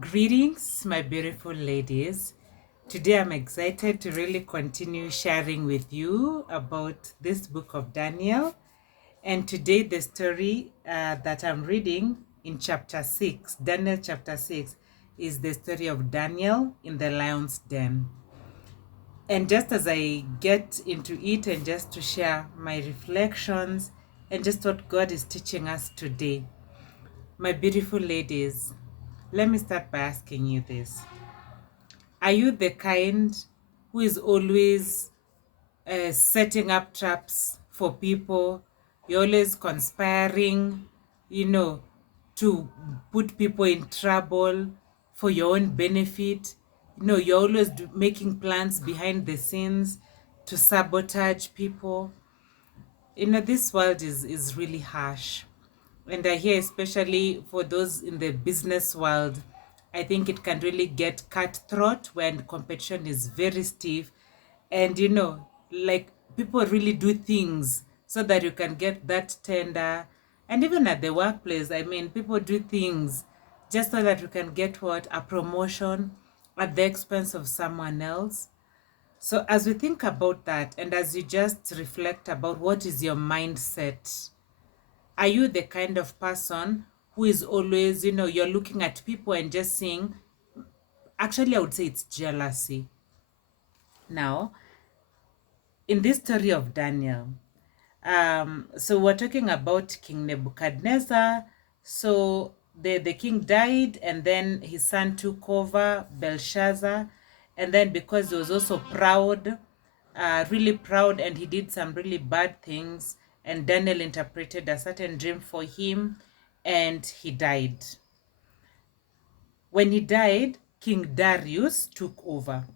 Greetings, my beautiful ladies. Today I'm excited to really continue sharing with you about this book of Daniel. And today, the story that I'm reading in chapter 6, Daniel chapter 6, is the story of Daniel in the lion's den. And just as I get into it and just to share my reflections and just what God is teaching us today, my beautiful ladies, let me start by asking you this. Are you the kind who is always setting up traps for people? You're always conspiring, you know, to put people in trouble for your own benefit. You're always making plans behind the scenes to sabotage people. This world is really harsh. And I hear, especially for those in the business world, I think it can really get cutthroat when competition is very stiff. And, like people really do things so that you can get that tender. And even at the workplace, I mean, people do things just so that you can get what? A promotion at the expense of someone else. So as we think about that, and as you just reflect about what is your mindset, are you the kind of person who is always, you're looking at people and just seeing, actually, I would say it's jealousy. Now, in this story of Daniel, so we're talking about King Nebuchadnezzar. So the king died, and then his son took over, Belshazzar. And then because he was also proud, really proud, and he did some really bad things, and Daniel interpreted a certain dream for him, and he died. When he died, King Darius took over.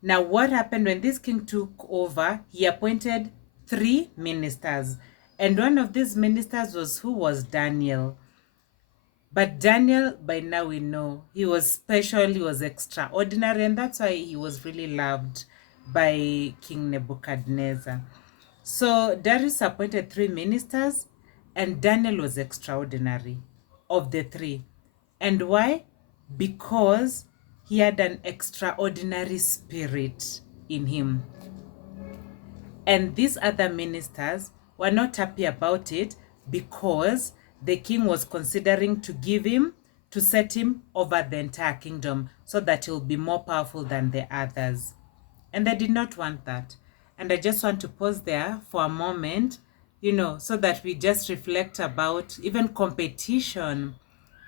Now, what happened when this king took over? He appointed 3 ministers. And one of these ministers was who? Was Daniel. But Daniel, by now we know, he was special, he was extraordinary, and that's why he was really loved by King Nebuchadnezzar. So Darius appointed 3 ministers, and Daniel was extraordinary of the three. And why? Because he had an extraordinary spirit in him. And these other ministers were not happy about it because the king was considering to set him over the entire kingdom so that he'll be more powerful than the others. And they did not want that. And I just want to pause there for a moment, so that we just reflect about even competition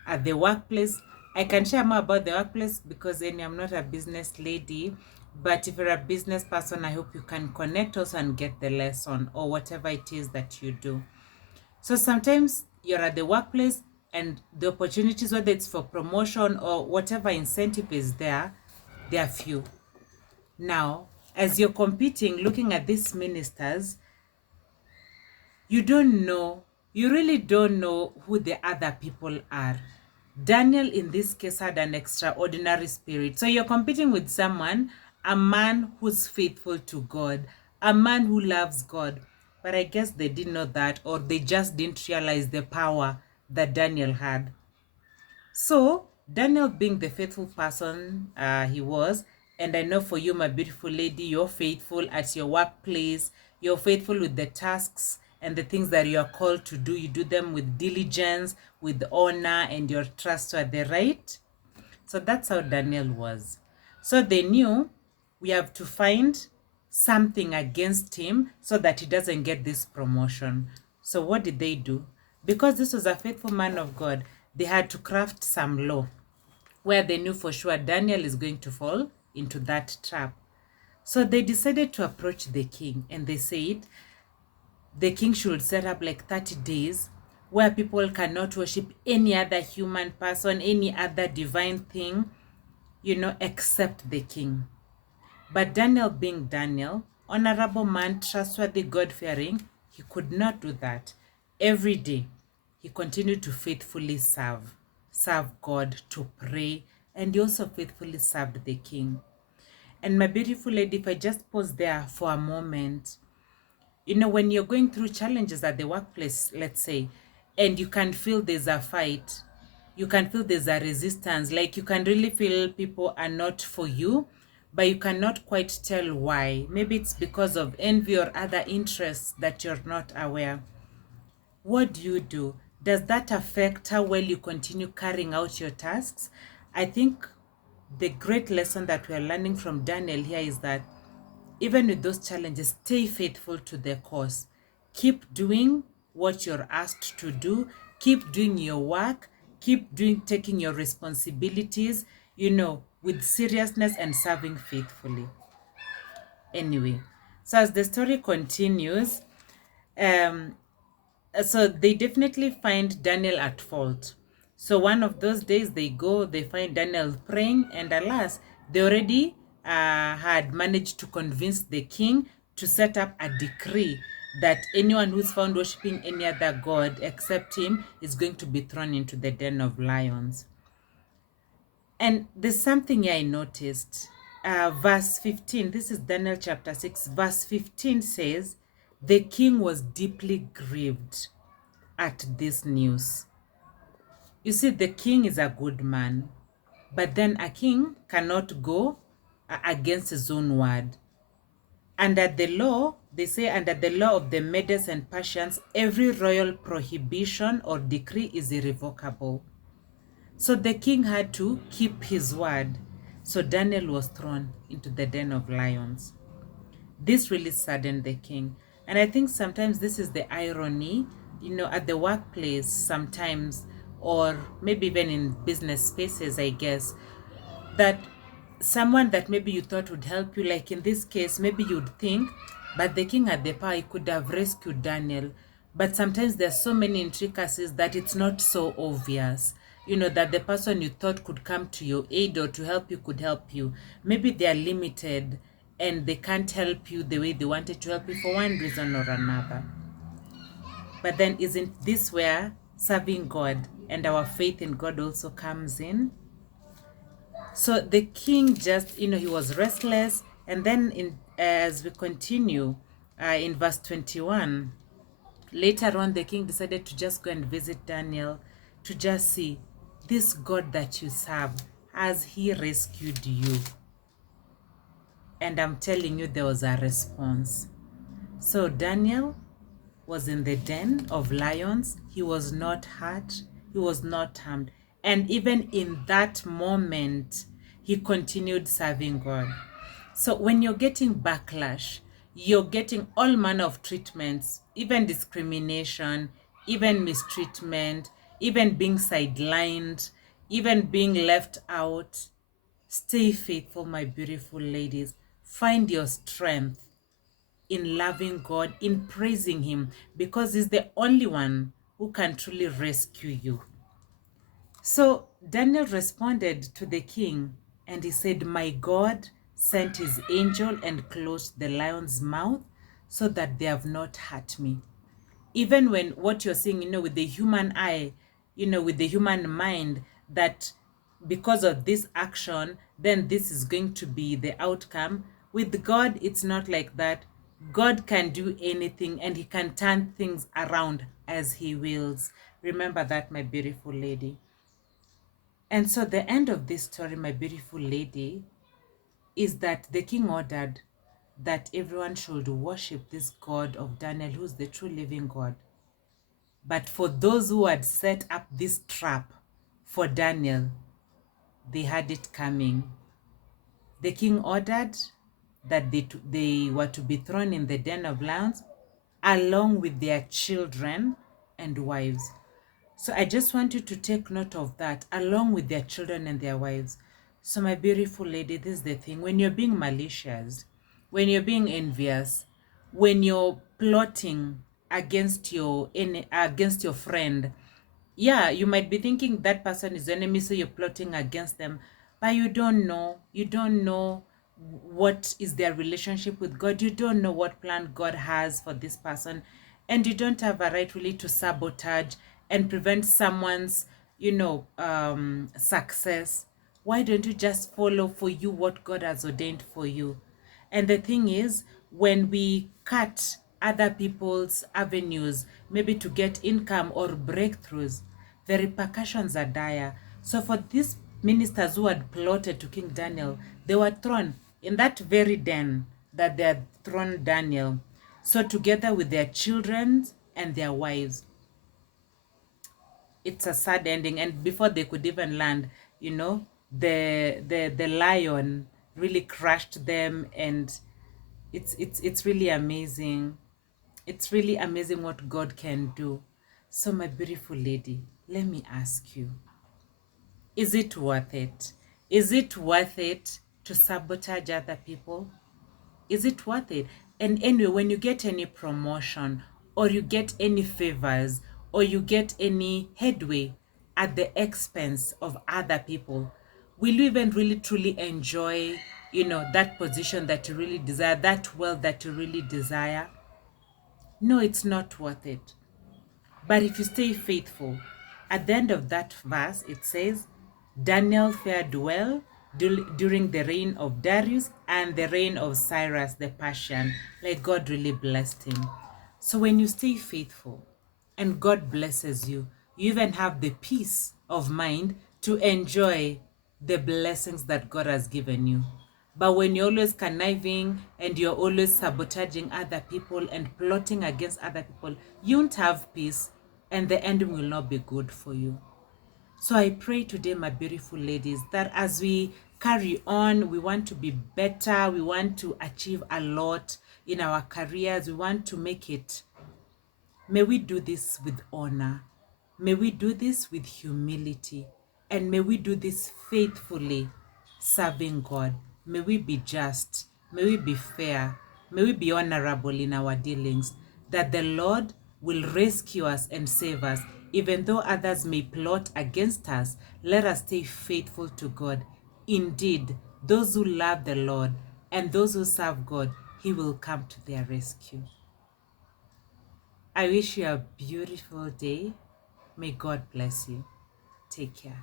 at the workplace. I can share more about the workplace because I'm not a business lady, but if you're a business person, I hope you can connect us and get the lesson or whatever it is that you do. So sometimes you're at the workplace and the opportunities, whether it's for promotion or whatever incentive is there, they are few. Now, as you're competing, looking at these ministers, you really don't know who the other people are. Daniel, in this case, had an extraordinary spirit. So you're competing with someone, a man who's faithful to God, a man who loves God. But I guess they didn't know that, or they just didn't realize the power that Daniel had. So Daniel, being the faithful person he was, and I know for you, my beautiful lady, you're faithful at your workplace, you're faithful with the tasks and the things that you are called to do. You do them with diligence, with honor, and you're trustworthy, right? So that's how Daniel was. So they knew we have to find something against him so that he doesn't get this promotion. So what did they do? Because this was a faithful man of God, they had to craft some law where they knew for sure Daniel is going to fall into that trap. So they decided to approach the king, and they said the king should set up like 30 days where people cannot worship any other human person, any other divine thing, except the king. But Daniel, being Daniel, honorable man, trustworthy, God-fearing, he could not do that. Every day, he continued to faithfully serve God, to pray, and he also faithfully served the king. And my beautiful lady, if I just pause there for a moment, when you're going through challenges at the workplace, let's say, and you can feel there's a fight, you can feel there's a resistance. Like you can really feel people are not for you, but you cannot quite tell why. Maybe it's because of envy or other interests that you're not aware. What do you do? Does that affect how well you continue carrying out your tasks? I think the great lesson that we're learning from Daniel here is that even with those challenges, stay faithful to the cause. Keep doing what you're asked to do. Keep doing your work. Keep taking your responsibilities, with seriousness and serving faithfully. Anyway, so as the story continues, um, so they definitely find Daniel at fault. So one of those days they find Daniel praying, and alas, they already had managed to convince the king to set up a decree that anyone who's found worshiping any other god except him is going to be thrown into the den of lions. And there's something I noticed. Verse 15, this is Daniel chapter 6, verse 15 says, the king was deeply grieved at this news. You see, the king is a good man, but then a king cannot go against his own word. Under the law, they say under the law of the Medes and Persians, every royal prohibition or decree is irrevocable. So the king had to keep his word. So Daniel was thrown into the den of lions. This really saddened the king. And I think sometimes this is the irony, at the workplace sometimes, or maybe even in business spaces, I guess, that someone that maybe you thought would help you, like in this case, maybe you'd think, but the king had the power, he could have rescued Daniel. But sometimes there's so many intricacies that it's not so obvious, that the person you thought could come to your aid or to help you could help you. Maybe they're limited and they can't help you the way they wanted to help you for one reason or another. But then isn't this where serving God and our faith in God also comes in? So the king just, he was restless. And then as we continue in verse 21, later on, the king decided to just go and visit Daniel to just see, this God that you serve, has he rescued you? And I'm telling you, there was a response. So Daniel was in the den of lions. He was not hurt. He was not harmed. And even in that moment, he continued serving God. So when you're getting backlash, you're getting all manner of treatments, even discrimination, even mistreatment, even being sidelined, even being left out. Stay faithful, my beautiful ladies. Find your strength in loving God, in praising him, because he's the only one who can truly rescue you. So Daniel responded to the king and he said, my God sent his angel and closed the lion's mouth so that they have not hurt me. Even when what you're seeing, with the human eye, with the human mind, that because of this action, then this is going to be the outcome. With God, it's not like that. God can do anything and he can turn things around as he wills. Remember that, my beautiful lady. And so the end of this story, my beautiful lady, is that the king ordered that everyone should worship this God of Daniel, who's the true living God. But for those who had set up this trap for Daniel, they had it coming. The king ordered that they were to be thrown in the den of lions along with their children and wives. So I just want you to take note of that, along with their children and their wives. So my beautiful lady, this is the thing. When you're being malicious, when you're being envious, when you're plotting against your friend, yeah, you might be thinking that person is enemy, so you're plotting against them, but you don't know what is their relationship with God. You don't know what plan God has for this person, and you don't have a right really to sabotage and prevent someone's success. Why don't you just follow for you what God has ordained for you? And the thing is, when we cut other people's avenues, maybe to get income or breakthroughs, The repercussions are dire. So for these ministers who had plotted to King Daniel, they were thrown in that very den that they had thrown Daniel. So together with their children and their wives. It's a sad ending. And before they could even land, you know, the lion really crushed them, and it's really amazing. It's really amazing what God can do. So my beautiful lady, let me ask you, is it worth it? Is it worth it to sabotage other people? Is it worth it? And anyway, when you get any promotion or you get any favors or you get any headway at the expense of other people, will you even really truly enjoy, that position that you really desire, that wealth that you really desire? No, it's not worth it. But if you stay faithful, at the end of that verse, it says, Daniel fared well during the reign of Darius and the reign of Cyrus the Persian. Like God really blessed him. So when you stay faithful and God blesses you, you even have the peace of mind to enjoy the blessings that God has given you. But when you're always conniving and you're always sabotaging other people and plotting against other people, you won't have peace and the ending will not be good for you. So I pray today, my beautiful ladies, that as we carry on, we want to be better, we want to achieve a lot in our careers, we want to make it. May we do this with honor. May we do this with humility. And may we do this faithfully, serving God. May we be just. May we be fair. May we be honorable in our dealings. That the Lord will rescue us and save us. Even though others may plot against us, let us stay faithful to God. Indeed, those who love the Lord and those who serve God, He will come to their rescue. I wish you a beautiful day. May God bless you. Take care.